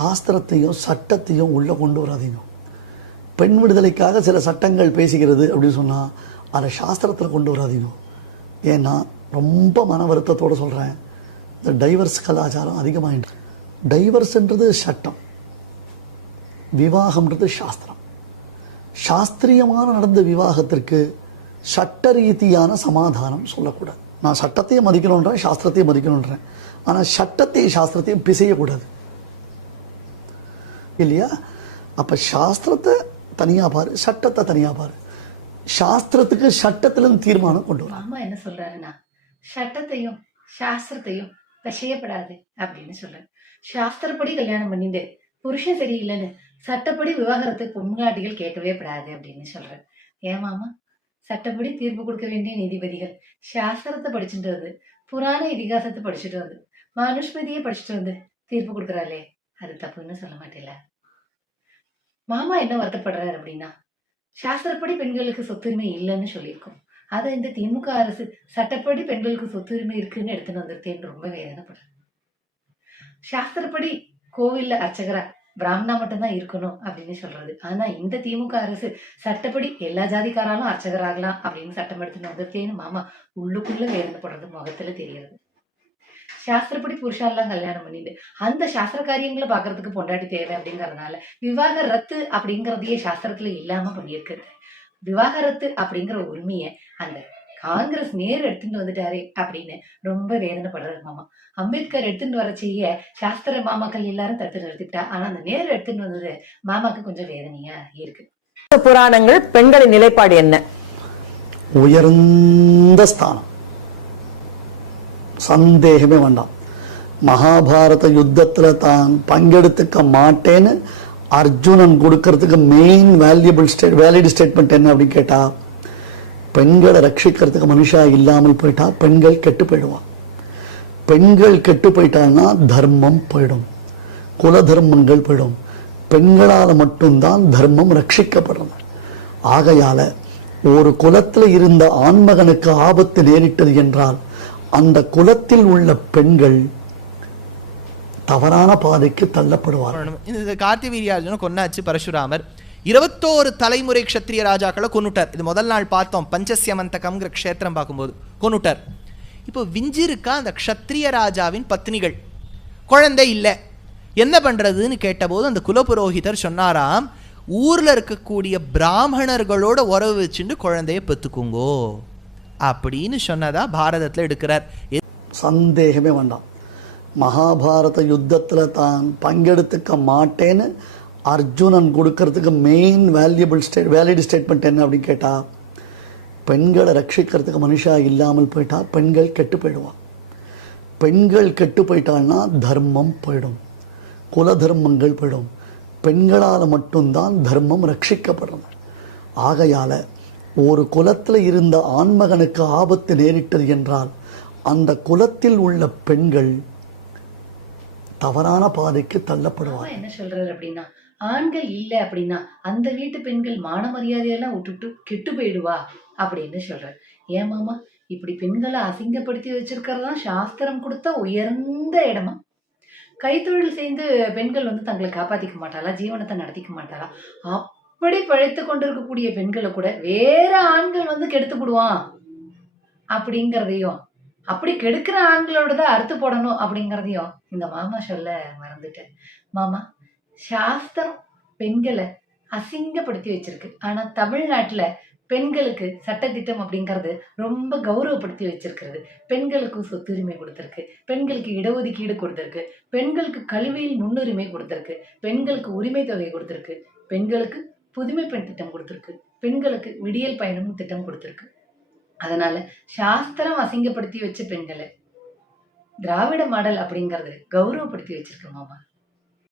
சாஸ்திரத்தையும் சட்டத்தையும் உள்ளே கொண்டு வராதீங்க. பெண் விடுதலைக்காக சில சட்டங்கள் பேசுகிறது அப்படின்னு சொன்னால் அதை சாஸ்திரத்தில் கொண்டு வராதீங்க. ஏன்னா ரொம்ப மன வருத்தத்தோடு சொல்கிறேன், இந்த டைவர்ஸ் கலாச்சாரம் அதிகமாகிட்டு. டைவர்ஸ்ன்றது சட்டம், விவாகம்ன்றது சாஸ்திரம். சாஸ்திரியமான நடந்த விவாகத்திற்கு சட்ட ரீதியான சமாதானம் சொல்லக்கூடாது. நான் சட்டத்தையும் மதிக்கணுன்றேன், சாஸ்திரத்தையும் மதிக்கணுன்றேன். ஆனால் சட்டத்தையும் சாஸ்திரத்தையும் பிசையக்கூடாது இல்லையா? அப்போ சாஸ்திரத்தை தனியாக பாரு, சட்டத்தை தனியாக பாரு. சாஸ்திரத்துக்கு சட்டத்திலும் தீர்மானம் கொண்டு வரும். அம்மா என்ன சொல்றாருன்னா, சட்டத்தையும் சாஸ்திரத்தையும் பிசையப்படாது அப்படின்னு சொல்றாரு. சாஸ்திரப்படி கல்யாணம் பண்ணிட்டு புருஷன் சரியில்லைன்னு சட்டப்படி விவாகரத்து பொம்னாட்டிகள் கேட்கவே படாது அப்படின்னு சொல்றாரு. ஏமாமா, சட்டப்படி தீர்ப்பு கொடுக்க வேண்டிய நீதிபதிகள் சாஸ்திரத்தை படிச்சுட்டு வந்து, புராண இதிகாசத்தை படிச்சுட்டு வந்து, மனுஸ்மிருதியை படிச்சுட்டு வந்து தீர்ப்பு கொடுக்குறாளே, அது தப்புன்னு சொல்ல மாட்டேல. மாமா என்ன வருத்தப்படுறாரு அப்படின்னா, சாஸ்திரப்படி பெண்களுக்கு சொத்துரிமை இல்லைன்னு சொல்லியிருக்கோம். அதை இந்த திமுக அரசு சட்டப்படி பெண்களுக்கு சொத்துரிமை இருக்குன்னு எடுத்துன்னு வந்துருத்தேன்னு ரொம்ப வேதனைப்படுறாரு. சாஸ்திரப்படி கோவில்ல அர்ச்சகரா பிராமணா மட்டும்தான் இருக்கணும் அப்படின்னு சொல்றது. ஆனா இந்த திமுக அரசு சட்டப்படி எல்லா ஜாதிக்காராலும் அர்ச்சகராகலாம் அப்படின்னு சட்டம் எடுத்துன்னு வந்துருத்தேன்னு மாமா உள்ளுக்குள்ள வேதனைப்படுறது முகத்துல தெரியுது. சாஸ்திரப்படி புருஷாலாம் கல்யாணம் பண்ணிட்டு அந்த சாஸ்திர காரியங்களை பாக்குறதுக்கு பொண்டாட்டி தேவை அப்படிங்கறதுனால விவாகரத்து அப்படிங்கறதையே சாஸ்திரத்துல இல்லாம பண்ணியிருக்கிறது. விவாகரத்து அப்படிங்கிற உரிமையை அந்த காங்கிரஸ் நேரு எடுத்துட்டு வந்துட்டாரே அப்படின்னு ரொம்ப வேதனைப்படுறாரு மாமா. அம்பேத்கர் எடுத்துட்டு வர செய்ய சாஸ்திர மாமாக்கள் எல்லாரும் தடுத்து நிறுத்திட்டா. ஆனா அந்த நேரு எடுத்துட்டு வந்தது மாமாக்கு கொஞ்சம் வேதனையா இருக்கு. புராணங்கள் பெண்களின் நிலைப்பாடு என்ன? உயர்ந்த ஸ்தானம், சந்தேகமே வேண்டாம். மகாபாரத யுத்தத்துல தான் பங்கெடுத்துக்க மாட்டேன்னு அர்ஜுனன் கொடுக்கறதுக்கு மெயின் வேலிட் ஸ்டேட்மெண்ட் என்ன அப்படின்னு கேட்டா, பெண்களை ரட்சிக்கிறதுக்கு மனுஷா இல்லாமல் போயிட்டா பெண்கள் கெட்டு போயிடுவான். பெண்கள் கெட்டு போயிட்டான்னா தர்மம் போயிடும், குல தர்மங்கள் போயிடும். பெண்களால் மட்டும்தான் தர்மம் ரட்சிக்கப்படுறது. ஆகையால ஒரு குலத்துல இருந்த ஆண்மகனுக்கு ஆபத்து நேரிட்டது என்றால் அந்த குலத்தில் உள்ள பெண்கள் தவறான பாதைக்கு தள்ளப்படுவார்கள். இந்த கார்த்திவீர்யார்ஜுன கொன்னாச்சு பரசுராமர். 21 தலைமுறை க்ஷத்ரிய ராஜாக்களை கொன்னுட்டார். இது முதல் நாள் பார்த்தோம், பஞ்சசியமந்தகம்ங்கிற க்ஷேத்திரம் பார்க்கும்போது கொன்னுட்டார். இப்போ விஞ்சிருக்கா அந்த க்ஷத்ரிய ராஜாவின் பத்னிகள், குழந்தை இல்லை, என்ன பண்றதுன்னு கேட்டபோது அந்த குலபுரோகிதர் சொன்னாராம், ஊர்ல இருக்கக்கூடிய பிராமணர்களோட உறவு வச்சுட்டு குழந்தைய பெத்துக்குங்கோ அப்படின்னு சொன்னதா பாரதத்தில் எடுக்கிறார். சந்தேகமே வேண்டாம். மகாபாரத யுத்தத்துல தான் பங்கெடுத்துக்க மாட்டேன்னு அர்ஜுனன் கொடுக்கறதுக்கு மெயின் வேலிட் ஸ்டேட்மெண்ட் என்ன அப்படின்னு கேட்டா, பெண்களை ரட்சிக்கிறதுக்கு மனுஷா இல்லாமல் போயிட்டா பெண்கள் கெட்டு போயிடுவான். பெண்கள் கெட்டு போயிட்டான்னா தர்மம் போயிடும், குல தர்மங்கள் போயிடும். பெண்களால் மட்டும்தான் தர்மம் ரட்சிக்கப்படுறது. ஆகையால ஒரு குலத்தில் இருந்த ஆண்மகனுக்கு ஆபத்து நேரிட்டது என்றால் அந்த குலத்தில் உள்ள பெண்கள் தவறான பாதைக்கு தள்ளப்படுவாங்க. என்ன சொல்றாரு அப்படின்னா, ஆண்கள் இல்ல அப்படின்னா அந்த வீட்டு பெண்கள் மான மரியாதையெல்லாம் விட்டுட்டு கெட்டு போயிடுவா அப்படின்னு சொல்றாரு. ஏன் மாமா, இப்படி பெண்களை அசிங்கப்படுத்தி வச்சிருக்கிறதா சாஸ்திரம் கொடுத்த உயர்ந்த இடமா? கைத்தொழில் செய்து பெண்கள் தங்களை காப்பாத்திக்க மாட்டாளா, ஜீவனத்தை நடத்திக்க மாட்டாளா? அப்படி பழைத்து கொண்டிருக்கக்கூடிய பெண்களை கூட வேற ஆண்கள் கெடுத்து விடுவான் அப்படிங்கிறதையும், அப்படி கெடுக்கிற ஆண்களோட தான் அறுத்து போடணும் அப்படிங்கிறதையும் இந்த மாமா சொல்ல மறந்துட்டேன். மாமா, சாஸ்திரம் பெண்களை அசிங்கப்படுத்தி வச்சிருக்கு. ஆனா தமிழ்நாட்டுல பெண்களுக்கு சட்டத்திட்டம் அப்படிங்கிறது ரொம்ப கௌரவப்படுத்தி வச்சிருக்கிறது. பெண்களுக்கு சொத்துரிமை கொடுத்திருக்கு, பெண்களுக்கு இடஒதுக்கீடு கொடுத்திருக்கு, பெண்களுக்கு கல்வியில் முன்னுரிமை கொடுத்திருக்கு, பெண்களுக்கு உரிமை தொகை கொடுத்திருக்கு, பெண்களுக்கு புதுமை பெண் திட்டம் கொடுத்திருக்கு, பெண்களுக்கு விடியல் பயணம் திட்டம் கொடுத்திருக்கு. அதனால சாஸ்திரம் அசிங்கப்படுத்தி வச்ச பெண்களை திராவிட மாடல் அப்படிங்கறது கௌரவப்படுத்தி வச்சிருக்கு மாமா.